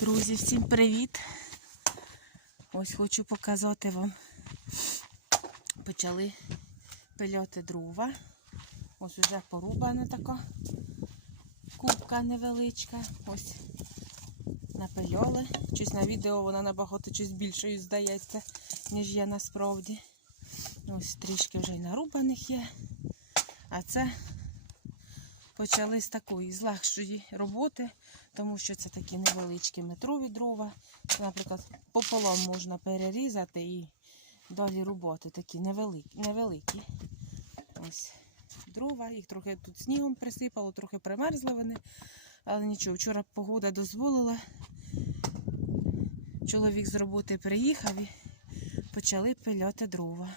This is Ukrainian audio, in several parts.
Друзі, всім привіт! Ось хочу показати вам. Почали пильоти дрова. Ось уже порубана така кубка невеличка. Ось напильоли. Щось на відео вона набагато щось більшою здається, ніж є насправді. Ось трішки вже й нарубаних є. А це почали з такої з легшої роботи, тому що це такі невеличкі метрові дрова. Наприклад, пополам можна перерізати і далі роботи такі невеликі. невеликі. Ось дрова, їх трохи тут снігом присипало, трохи примерзли вони. Але нічого, вчора погода дозволила. Чоловік з роботи приїхав і почали пиляти дрова.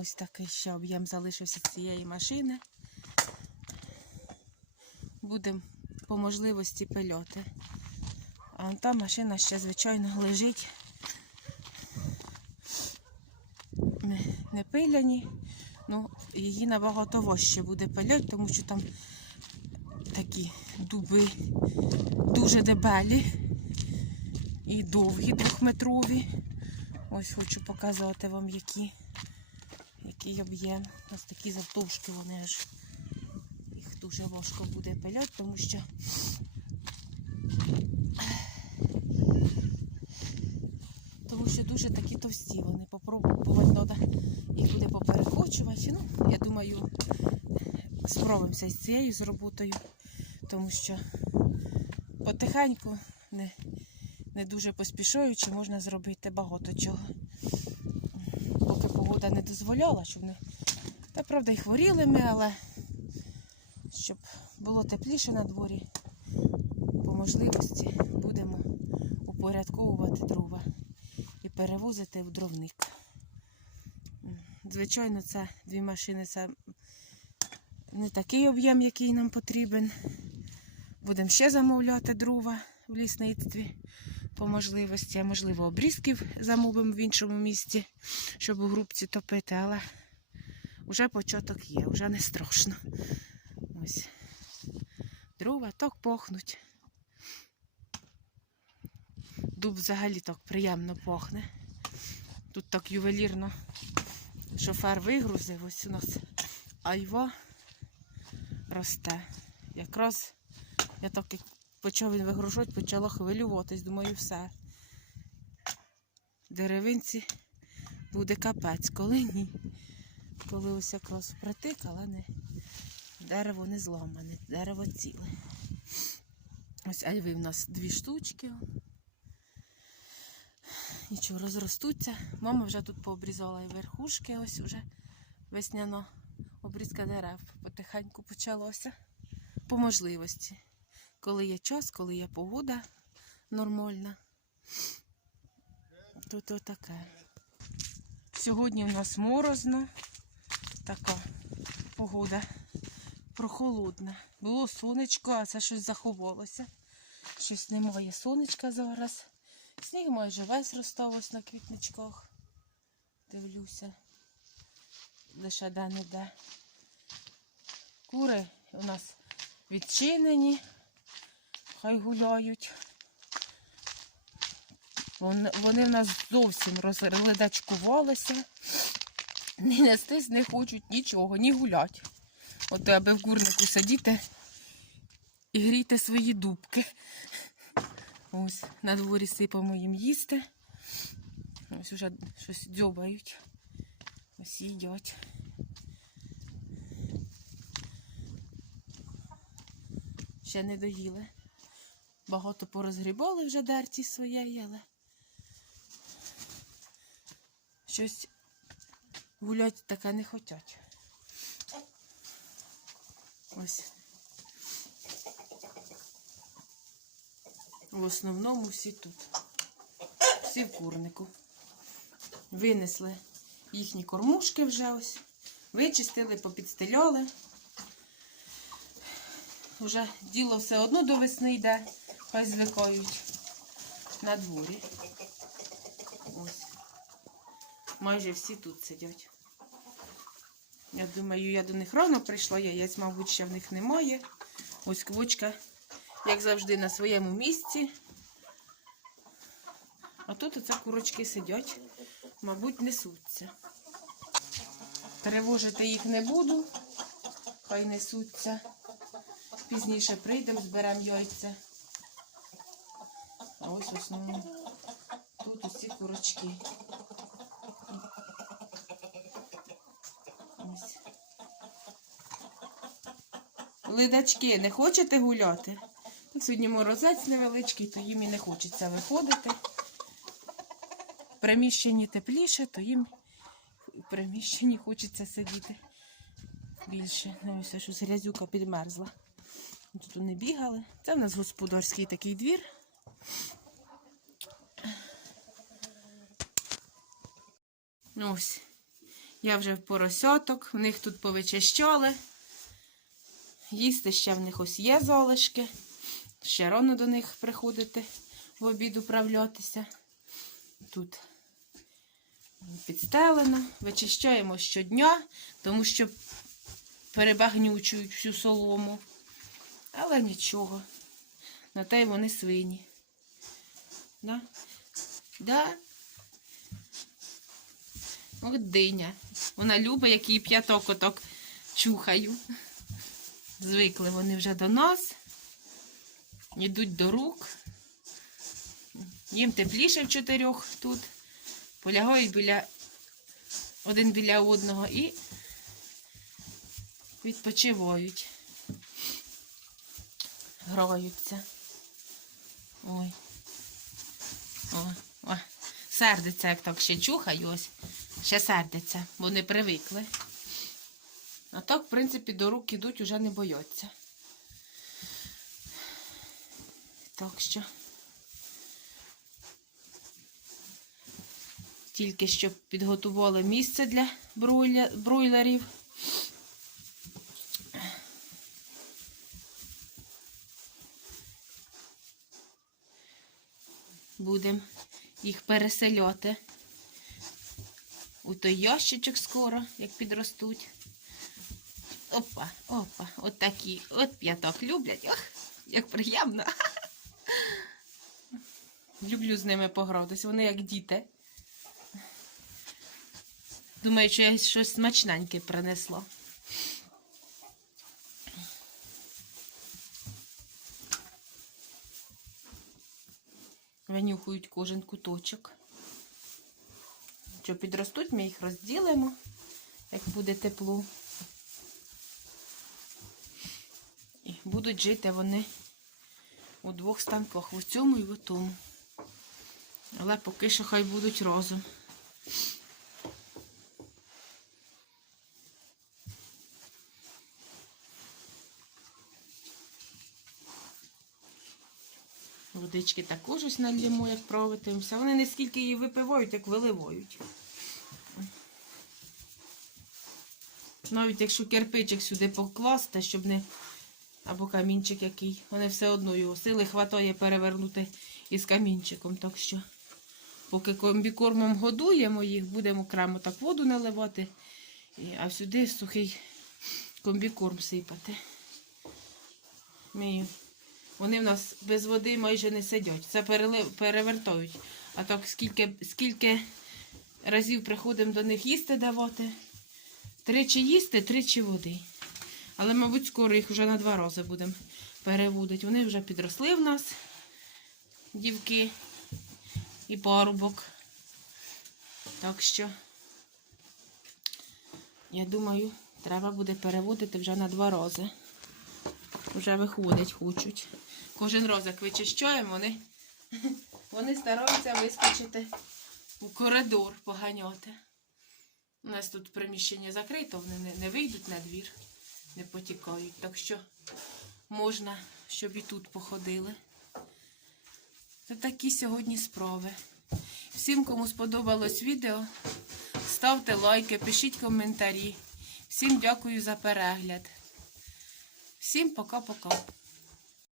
Ось такий ще об'єм залишився цієї машини. Будемо по можливості пильоти. А та машина ще, звичайно, лежить. Не, пиляні. Ну, її набагато важче буде пиляти, тому що там такі дуби дуже дебелі і довгі двохметрові. Ось хочу показати вам, які який об'єм. Ось такі завтовшки вони аж їх дуже важко буде пиляти, тому що тому що дуже такі товсті вони. Попробувати треба їх буде поперехочувати. Ну, я думаю, справимося з цією з роботою, тому що потихеньку, не, не дуже поспішаючи, можна зробити багато чого погода не дозволяла, щоб не. Та правда, і хворіли ми, але щоб було тепліше на дворі, по можливості будемо упорядковувати дрова і перевозити в дровник. Звичайно, це дві машини це не такий об'єм, який нам потрібен. Будемо ще замовляти дрова в лісництві по можливості, а можливо, обрізків замовимо в іншому місці, щоб у грубці топити, але вже початок є, вже не страшно. Ось. Дрова так пахнуть. Дуб взагалі так приємно пахне. Тут так ювелірно шофер вигрузив, ось у нас айва росте. Якраз я так почав він вигружати, почало хвилюватись. Думаю, все. Деревинці буде капець, коли ні. Коли ось якраз впритик, але не, дерево не зламане, дерево ціле. Ось альви в нас дві штучки. Нічого, розростуться. Мама вже тут пообрізала і верхушки, ось вже весняно обрізка дерев потихеньку почалося. По можливості коли є час, коли є погода нормальна. Тут отаке. Сьогодні у нас морозно, така погода прохолодна. Було сонечко, а це щось заховалося. Щось немає сонечка зараз. Сніг майже весь розсталось на квітничках. Дивлюся. Лише де-не-де. Кури у нас відчинені хай гуляють. Вони, в нас зовсім розледачкувалися. Не нестись не хочуть нічого, ні гулять. От аби в курнику сидіти і гріти свої дубки. Ось, на дворі сипамо їм їсти. Ось вже щось дзьобають. Ось їдять. Ще не доїли. Багато порозгрібали вже дерті своєї, але щось гулять таке не хочуть. Ось. В основному всі тут. Всі в курнику. Винесли їхні кормушки вже ось. Вичистили, попідстеляли. Вже діло все одно до весни йде, хай звикають на дворі. Ось. Майже всі тут сидять. Я думаю, я до них рано прийшла, яєць, мабуть, ще в них немає. Ось квочка, як завжди, на своєму місці. А тут оце курочки сидять, мабуть, несуться. Тривожити їх не буду, хай несуться. Пізніше прийдемо, зберемо яйця. А ось в основному тут усі курочки. Ось. Лидачки, не хочете гуляти? Сьогодні морозець невеличкий, то їм і не хочеться виходити. В приміщенні тепліше, то їм в приміщенні хочеться сидіти більше. Ну, ось щось грязюка підмерзла. Тут вони бігали. Це в нас господарський такий двір. Ну, Ось. Я вже в поросяток, в них тут повичищали. Їсти ще в них ось є залишки. Ще рано до них приходити в обід управлятися. Тут підстелено. Вичищаємо щодня, тому що перебагнючують всю солому. Але нічого. На те й вони свині. Да? Да? От диня. Вона любить, як її п'яток оток чухаю. Звикли вони вже до нас. Йдуть до рук. Їм тепліше в чотирьох тут. Полягають біля один біля одного і відпочивають. Граються. Ой. О, о. Сердиться, як так ще чухаю, ось. Ще сердиться, бо не привикли. А так, в принципі, до рук ідуть, уже не бояться. Так що. Тільки що підготували місце для бройле- Будемо їх переселяти у той ящичок скоро, як підростуть. Опа, опа, от такі, от п'яток люблять. Ох, як приємно. Люблю з ними погратися, вони як діти. Думаю, що я щось смачненьке принесла. Винюхують кожен куточок. Що підростуть, ми їх розділимо, як буде тепло. І будуть жити вони у двох станках, в цьому і в тому. Але поки що хай будуть разом. Водички також ось налємо, як провитимося. Вони не скільки її випивають, як виливають. Навіть якщо кирпичик сюди покласти, щоб не. Або камінчик який. Вони все одно його сили хватає перевернути із камінчиком. Так що, поки комбікормом годуємо їх, будемо окремо так воду наливати, а сюди сухий комбікорм сипати. Ми вони в нас без води майже не сидять. Це перевертають. А так скільки, скільки разів приходимо до них їсти давати. Тричі їсти, тричі води. Але, мабуть, скоро їх вже на два рази будемо переводити. Вони вже підросли в нас, дівки і парубок. Так що, я думаю, треба буде переводити вже на два рази. Вже виходять, хочуть. Кожен раз, як вичищаємо, вони, вони стараються вискочити у коридор поганяти. У нас тут приміщення закрито, вони не, не вийдуть на двір, не потікають. Так що можна, щоб і тут походили. Це такі сьогодні справи. Всім, кому сподобалось відео, ставте лайки, пишіть коментарі. Всім дякую за перегляд. Всім пока-пока.